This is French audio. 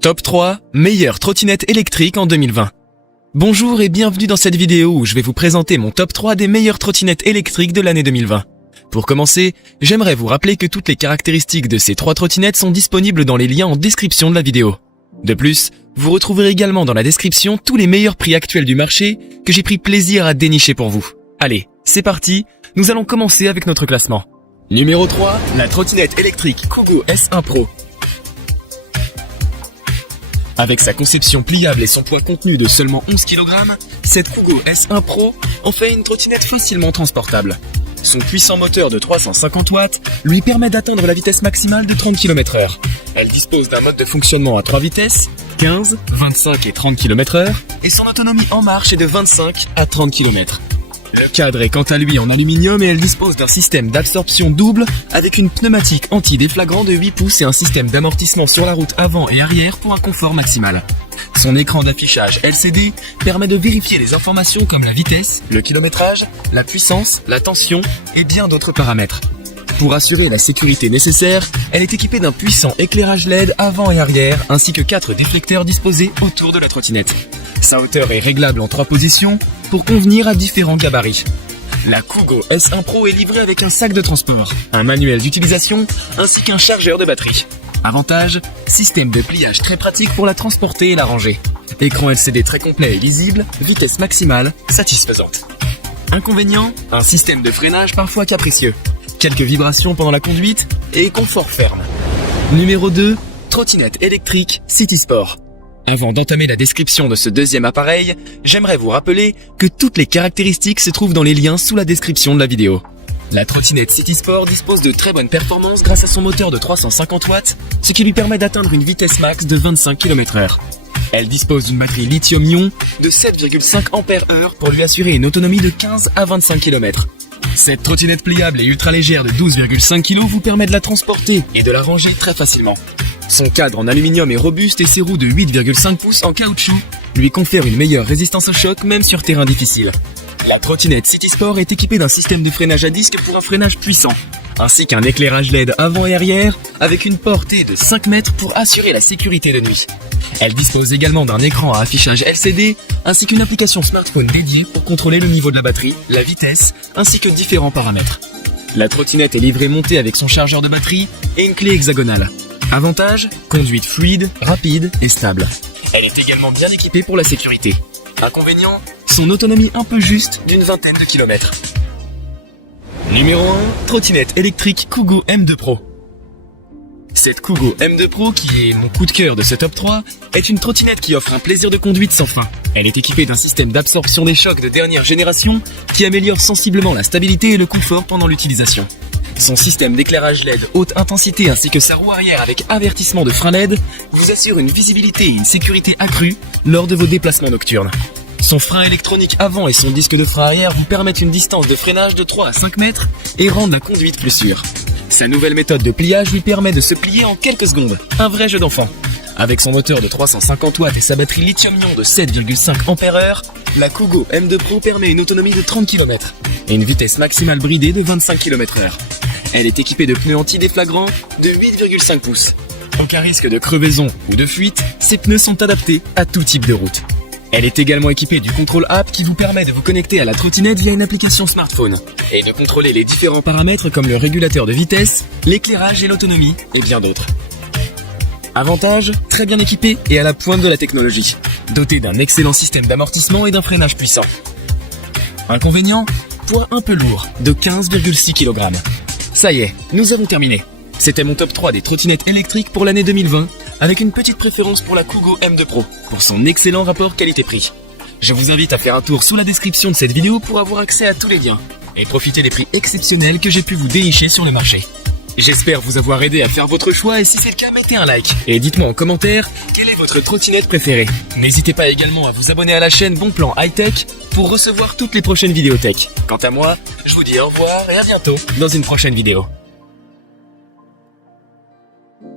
Top 3 meilleures trottinettes électriques en 2020. Bonjour et bienvenue dans cette vidéo où je vais vous présenter mon top 3 des meilleures trottinettes électriques de l'année 2020. Pour commencer, j'aimerais vous rappeler que toutes les caractéristiques de ces 3 trottinettes sont disponibles dans les liens en description de la vidéo. De plus, vous retrouverez également dans la description tous les meilleurs prix actuels du marché que j'ai pris plaisir à dénicher pour vous. Allez, c'est parti, nous allons commencer avec notre classement. Numéro 3, la trottinette électrique Kugo S1 Pro. Avec sa conception pliable et son poids contenu de seulement 11 kg, cette Kugo S1 Pro en fait une trottinette facilement transportable. Son puissant moteur de 350 watts lui permet d'atteindre la vitesse maximale de 30 km/h. Elle dispose d'un mode de fonctionnement à 3 vitesses, 15, 25 et 30 km/h, et son autonomie en marche est de 25 à 30 km. Le cadre est quant à lui en aluminium et elle dispose d'un système d'absorption double avec une pneumatique anti-déflagrant de 8 pouces et un système d'amortissement sur la route avant et arrière pour un confort maximal. Son écran d'affichage LCD permet de vérifier les informations comme la vitesse, le kilométrage, la puissance, la tension et bien d'autres paramètres. Pour assurer la sécurité nécessaire, elle est équipée d'un puissant éclairage LED avant et arrière ainsi que 4 déflecteurs disposés autour de la trottinette. Sa hauteur est réglable en 3 positions pour convenir à différents gabarits. La Kugo S1 Pro est livrée avec un sac de transport, un manuel d'utilisation ainsi qu'un chargeur de batterie. Avantage, système de pliage très pratique pour la transporter et la ranger. Écran LCD très complet et lisible, vitesse maximale satisfaisante. Inconvénient, un système de freinage parfois capricieux. Quelques vibrations pendant la conduite et confort ferme. Numéro 2, trottinette électrique City Sport. Avant d'entamer la description de ce deuxième appareil, j'aimerais vous rappeler que toutes les caractéristiques se trouvent dans les liens sous la description de la vidéo. La trottinette City Sport dispose de très bonnes performances grâce à son moteur de 350 watts, ce qui lui permet d'atteindre une vitesse max de 25 km/h. Elle dispose d'une batterie lithium-ion de 7,5 Ah pour lui assurer une autonomie de 15 à 25 km. Cette trottinette pliable et ultra légère de 12,5 kg vous permet de la transporter et de la ranger très facilement. Son cadre en aluminium est robuste et ses roues de 8,5 pouces en caoutchouc lui confèrent une meilleure résistance au choc même sur terrain difficile. La trottinette City Sport est équipée d'un système de freinage à disque pour un freinage puissant, ainsi qu'un éclairage LED avant et arrière avec une portée de 5 mètres pour assurer la sécurité de nuit. Elle dispose également d'un écran à affichage LCD ainsi qu'une application smartphone dédiée pour contrôler le niveau de la batterie, la vitesse ainsi que différents paramètres. La trottinette est livrée montée avec son chargeur de batterie et une clé hexagonale. Avantage, conduite fluide, rapide et stable. Elle est également bien équipée pour la sécurité. Inconvénient, son autonomie un peu juste d'une vingtaine de kilomètres. Numéro 1, trottinette électrique Kugo M2 Pro. Cette Kugo M2 Pro, qui est mon coup de cœur de ce top 3, est une trottinette qui offre un plaisir de conduite sans fin. Elle est équipée d'un système d'absorption des chocs de dernière génération qui améliore sensiblement la stabilité et le confort pendant l'utilisation. Son système d'éclairage LED haute intensité ainsi que sa roue arrière avec avertissement de frein LED vous assure une visibilité et une sécurité accrue lors de vos déplacements nocturnes. Son frein électronique avant et son disque de frein arrière vous permettent une distance de freinage de 3 à 5 mètres et rendent la conduite plus sûre. Sa nouvelle méthode de pliage lui permet de se plier en quelques secondes, un vrai jeu d'enfant. Avec son moteur de 350 watts et sa batterie lithium-ion de 7,5 Ah, la Kugo M2 Pro permet une autonomie de 30 km et une vitesse maximale bridée de 25 km/h. Elle est équipée de pneus anti-déflagrants de 8,5 pouces. Aucun risque de crevaison ou de fuite, ces pneus sont adaptés à tout type de route. Elle est également équipée du contrôle app qui vous permet de vous connecter à la trottinette via une application smartphone et de contrôler les différents paramètres comme le régulateur de vitesse, l'éclairage et l'autonomie et bien d'autres. Avantage, très bien équipée et à la pointe de la technologie, dotée d'un excellent système d'amortissement et d'un freinage puissant. Inconvénient, poids un peu lourd de 15,6 kg. Ça y est, nous avons terminé. C'était mon top 3 des trottinettes électriques pour l'année 2020, avec une petite préférence pour la Kugo M2 Pro, pour son excellent rapport qualité-prix. Je vous invite à faire un tour sous la description de cette vidéo pour avoir accès à tous les liens, et profiter des prix exceptionnels que j'ai pu vous dénicher sur le marché. J'espère vous avoir aidé à faire votre choix et si c'est le cas, mettez un like. Et dites-moi en commentaire, quelle est votre trottinette préférée. N'hésitez pas également à vous abonner à la chaîne Bon Plan High Tech pour recevoir toutes les prochaines vidéos tech. Quant à moi, je vous dis au revoir et à bientôt dans une prochaine vidéo.